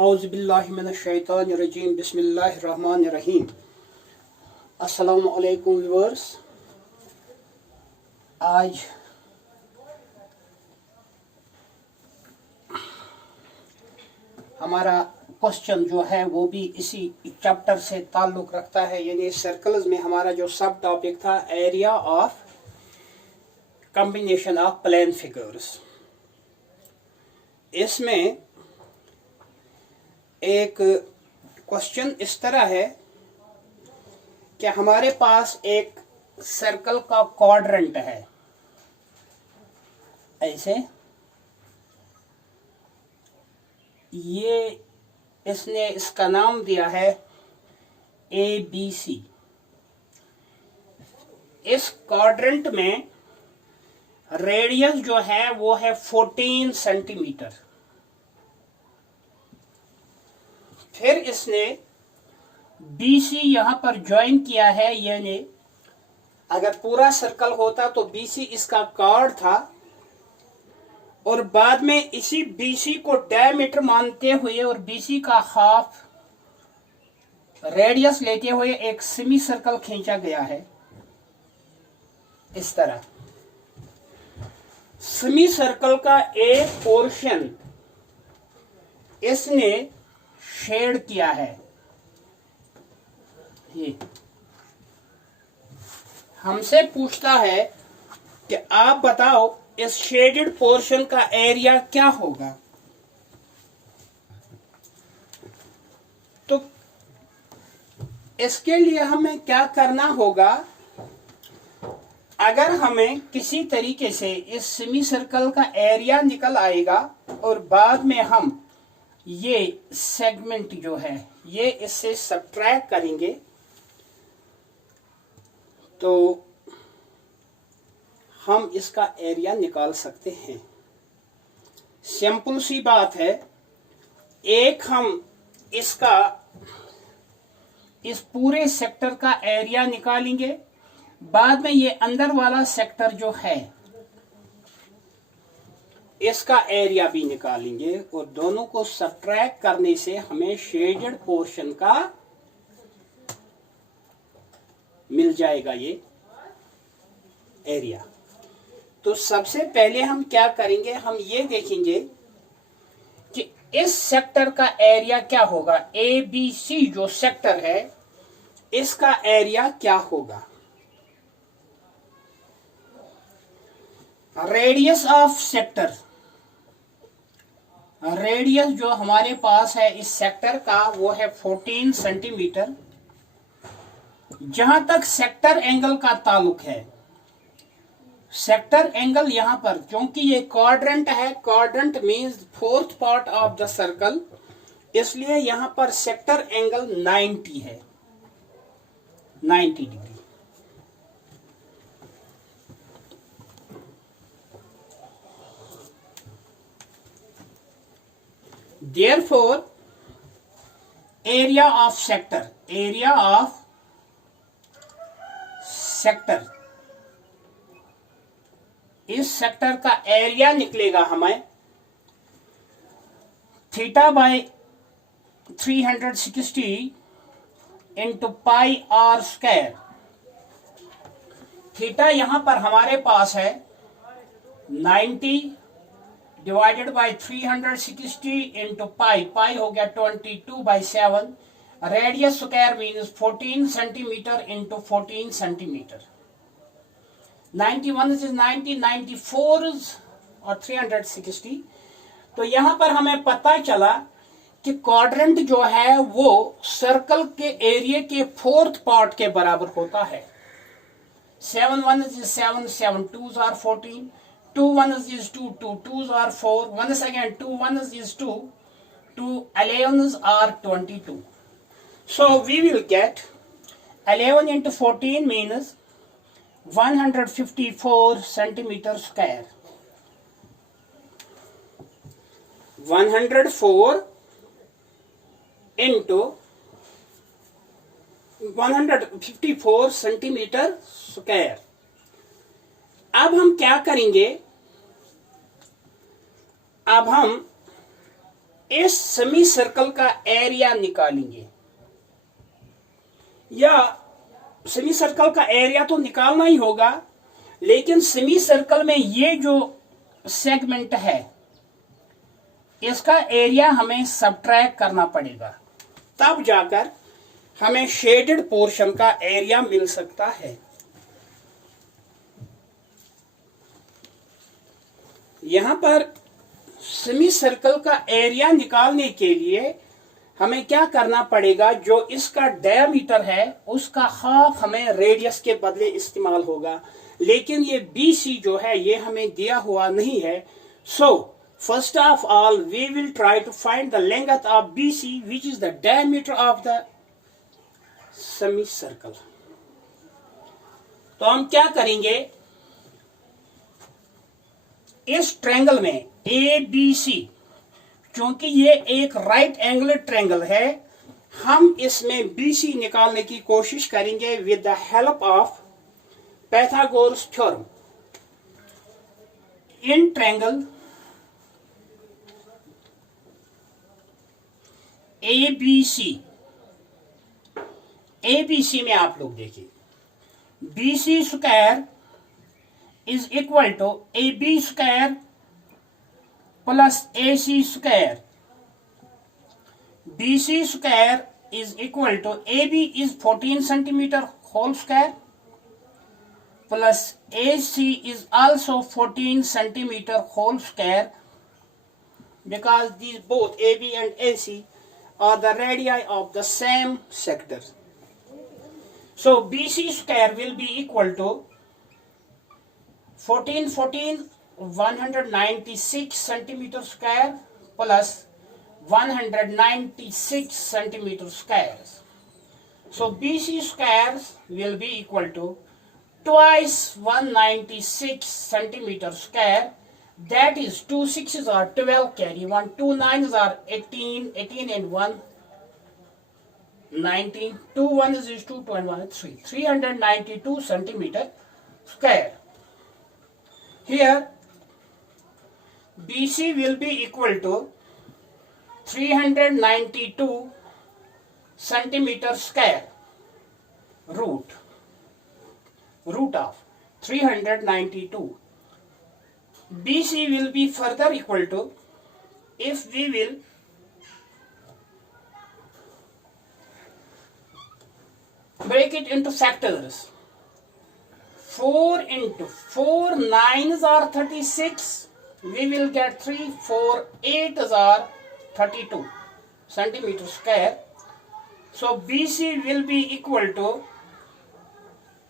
औज़ुबिल्लाहिमिनश्शैतानिर्रजीम बिस्मिल्लाहिर्रहमानिर्रहीम। अस्सलामु अलैकुम व्यूअर्स। आज हमारा क्वेश्चन जो है वो भी इसी चैप्टर से ताल्लुक़ रखता है, यानी सर्कल्स में हमारा जो सब टॉपिक था area of combination of plane figures. इसमें एक क्वेश्चन इस तरह है कि हमारे पास एक सर्कल का क्वाड्रेंट है, ऐसे ये इसने इसका नाम दिया है ABC। इस क्वाड्रेंट में रेडियस जो है वो है 14 सेंटीमीटर। फिर इसने BC यहां पर ज्वाइन किया है, यानी अगर पूरा सर्कल होता तो BC इसका कॉर्ड था, और बाद में इसी BC को डायमीटर मानते हुए और BC का हाफ रेडियस लेते हुए एक सेमी सर्कल खींचा गया है। इस तरह सेमी सर्कल का एक पोर्शन इसने शेड किया है। ये हमसे पूछता है कि आप बताओ इस शेडेड पोर्शन का एरिया क्या होगा। तो इसके लिए हमें क्या करना होगा, अगर हमें किसी तरीके से इस सेमी सर्कल का एरिया निकल आएगा और बाद में हम ये सेगमेंट जो है ये इससे सब्ट्रैक्ट करेंगे तो हम इसका एरिया निकाल सकते हैं। सिंपल सी बात है, एक हम इसका इस पूरे सेक्टर का एरिया निकालेंगे, बाद में ये अंदर वाला सेक्टर जो है इसका एरिया भी निकालेंगे, और दोनों को सब्ट्रैक्ट करने से हमें शेडेड पोर्शन का मिल जाएगा ये एरिया। तो सबसे पहले हम क्या करेंगे, हम ये देखेंगे कि इस सेक्टर का एरिया क्या होगा। ABC जो सेक्टर है इसका एरिया क्या होगा। रेडियस ऑफ सेक्टर, रेडियस जो हमारे पास है इस सेक्टर का वो है 14 सेंटीमीटर। जहां तक सेक्टर एंगल का ताल्लुक है, सेक्टर एंगल यहां पर क्योंकि ये क्वाड्रेंट है, quadrant means fourth part of the circle, इसलिए यहां पर सेक्टर एंगल 90 है, 90 degree. Therefore, area of sector, area of sector, इस सेक्टर का एरिया निकलेगा हमें theta by 360 into pi r square. Theta यहां पर हमारे पास है 90 divided by 360 into pi, pi हो गया 22/7। Radius square means 14 centimetre into 14 centimetre. 91 is 90, 94 और 360। तो यहां पर हमें पता चला कि क्वाड्रेंट जो है वो सर्कल के एरिया के फोर्थ पार्ट के बराबर होता है। 7 1 is 7, 7 2s are 14, 2 1 is 2, 2 2s are 4, once again 2 1 is 2, 2 11s are 22. So we will get 11 into 14 means 154 centimeter square. 104 into 154 सेंटीमीटर स्क्वायर। अब हम क्या करेंगे, अब हम इस सेमी सर्कल का एरिया निकालेंगे, या सेमी सर्कल का एरिया तो निकालना ही होगा, लेकिन सेमी सर्कल में ये जो सेगमेंट है इसका एरिया हमें सबट्रैक्ट करना पड़ेगा, तब जाकर हमें शेडेड पोर्शन का एरिया मिल सकता है। यहां पर सेमी सर्कल का एरिया निकालने के लिए हमें क्या करना पड़ेगा, जो इसका डायमीटर है उसका हाफ हमें रेडियस के बदले इस्तेमाल होगा, लेकिन ये BC जो है ये हमें दिया हुआ नहीं है। So first of all we will try to find the length of BC which is the diameter of the semi circle. तो हम क्या करेंगे, इस ट्रायंगल में ABC, क्योंकि ये एक राइट एंगल ट्रायंगल है, हम इसमें BC निकालने की कोशिश करेंगे with the help of Pythagoras theorem. In triangle ABC में आप लोग देखिए, BC square is equal to AB square plus AC square. BC square is equal to AB is 14 centimetre whole square plus AC is also 14 centimeter whole square, because these both AB and AC are the radii of the same sector. So BC square will be equal to 196 centimeter square plus 196 centimeter squares. So BC squares will be equal to twice 196 centimeter square, that is 2 6s are 12, carry 1, 2 9s are 18, 18 and 1 19, 2 1s is 2, 2 and 1 is 3, 392 centimeter square. Here BC will be equal to 392 centimeter square root of 392. BC will be further equal to, if we will break it into factors, 4 into 4 9s are 36, we will get 3, 4 8s are 32 centimeter square. So BC will be equal to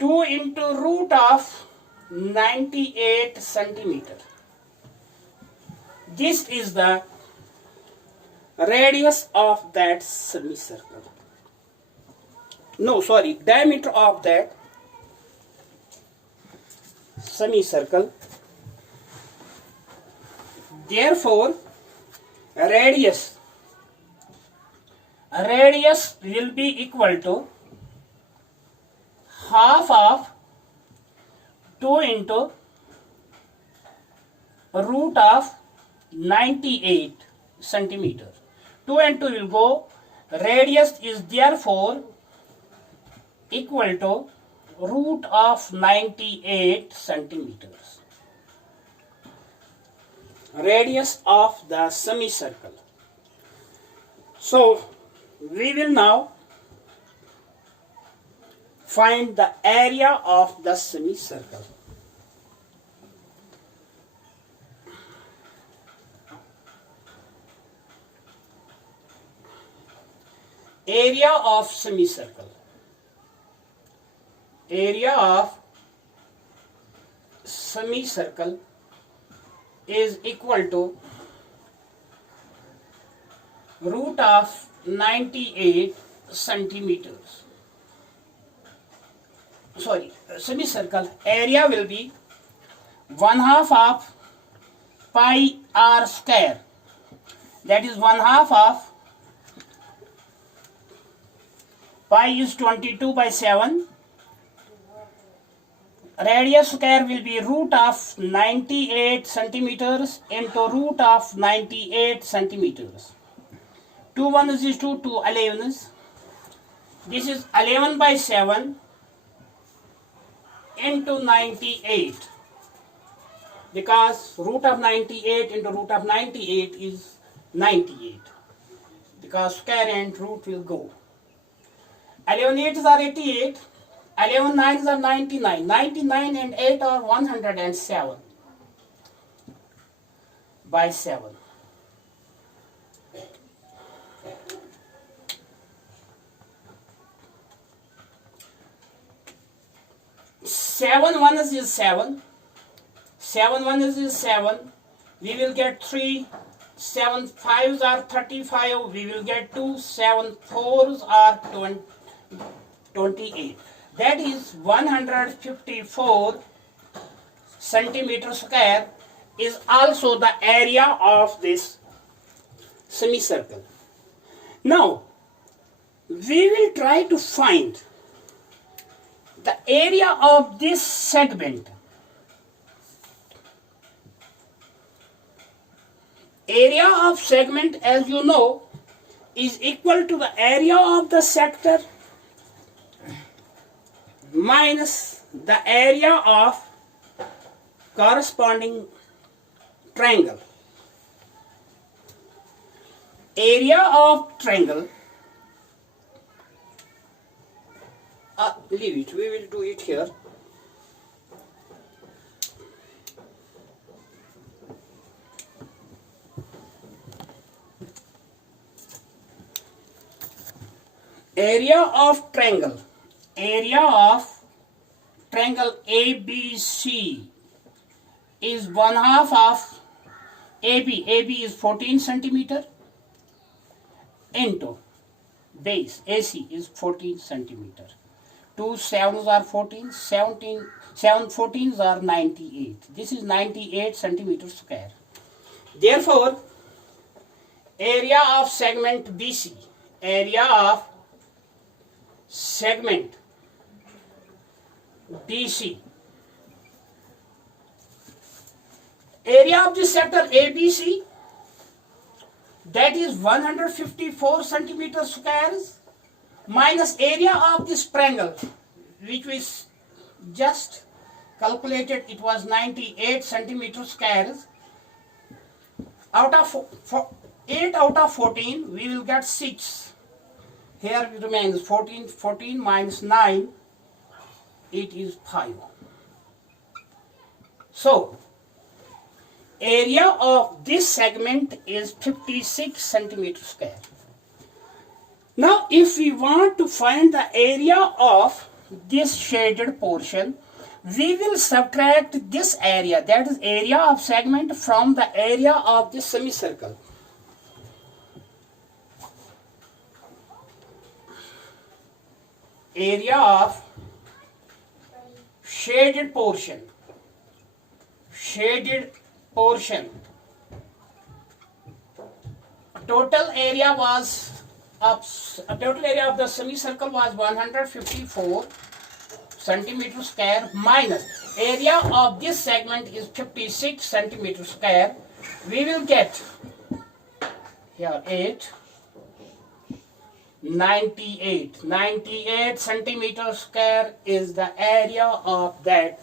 2 into root of 98 centimeter. This is the radius of that semicircle. No, sorry, diameter of that semicircle. Therefore, radius will be equal to half of 2 into root of 98 centimeter. 2 and 2 will go. Radius is therefore equal to root of 98 centimeters. Radius of the semicircle. So we will now find the area of the semicircle. Area of semicircle. Area of semicircle is equal to root of 98 centimeters. Sorry, semicircle area will be 1/2 of pi r square, that is 1/2 of pi is 22 by 7. Radius square will be root of 98 centimeters into root of 98 centimeters. 2 ones is 2, 2 11s. This is 11 by 7 into 98, because root of 98 into root of 98 is 98, because square and root will go. 11 8s are 88, 11 9s are 99, 99 and 8 are 107 by 7. 7 ones is 7, 7 ones is 7, we will get 3, 7 5s are 35, we will get 2, 7 4s are 28. That is 154 centimeter square is also the area of this semicircle. Now, we will try to find the area of this segment. Area of segment, as you know, is equal to the area of the sector minus the area of corresponding triangle. Area of triangle, leave it, we will do it here. Area of triangle ABC is 1/2 of AB. AB is 14 centimeter into base AC is 14 centimeter. 2 7s are 14, 7 14s are 98. This is 98 centimeter square. Therefore, area of segment BC, area of segment BC, area of the sector ABC, that is 154 centimeter squares, minus area of this triangle, which we just calculated, it was 98 centimeter squares. Out of 8 out of 14, we will get 6. Here it remains 14. 14 minus 9, it is 5. So, area of this segment is 56 centimeter square. Now, if we want to find the area of this shaded portion, we will subtract this area, that is area of segment, from the area of this semicircle. Area of shaded portion. Total area of the semicircle was 154 centimeter square, minus area of this segment is 56 centimeter square. We will get here 8, 98 centimeter square is the area of that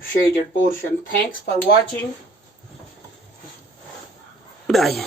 shaded portion. Thanks for watching. Bye.